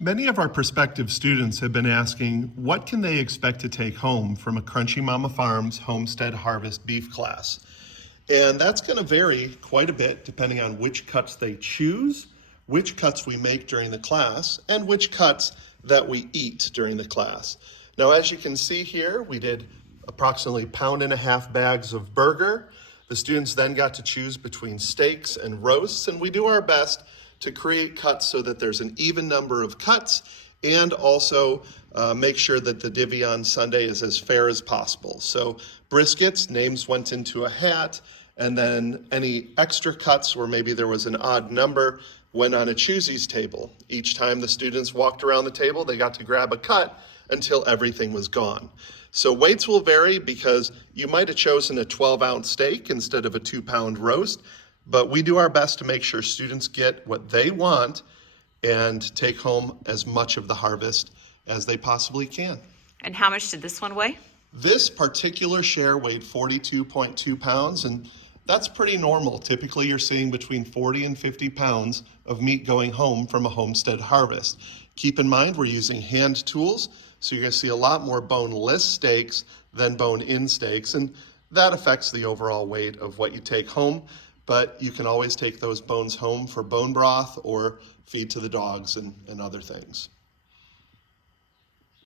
Many of our prospective students have been asking, what can they expect to take home from a Crunchy Mama Farms Homestead Harvest beef class? And that's going to vary quite a bit depending on which cuts they choose, which cuts we make during the class, and which cuts that we eat during the class. Now, as you can see here, we did approximately 1.5 pound bags of burger. The students then got to choose between steaks and roasts, and we do our best to create cuts so that there's an even number of cuts and also make sure that the divvy on Sunday is as fair as possible. So briskets, names went into a hat, and then any extra cuts where maybe there was an odd number went on a choosies table. Each time the students walked around the table, they got to grab a cut until everything was gone. So weights will vary because you might have chosen a 12-ounce steak instead of a 2-pound roast, but we do our best to make sure students get what they want and take home as much of the harvest as they possibly can. And how much did this one weigh? This particular share weighed 42.2 pounds, and that's pretty normal. Typically, you're seeing between 40 and 50 pounds of meat going home from a homestead harvest. Keep in mind, we're using hand tools, so you're gonna see a lot more boneless steaks than bone-in steaks, and that affects the overall weight of what you take home. But you can always take those bones home for bone broth or feed to the dogs and other things.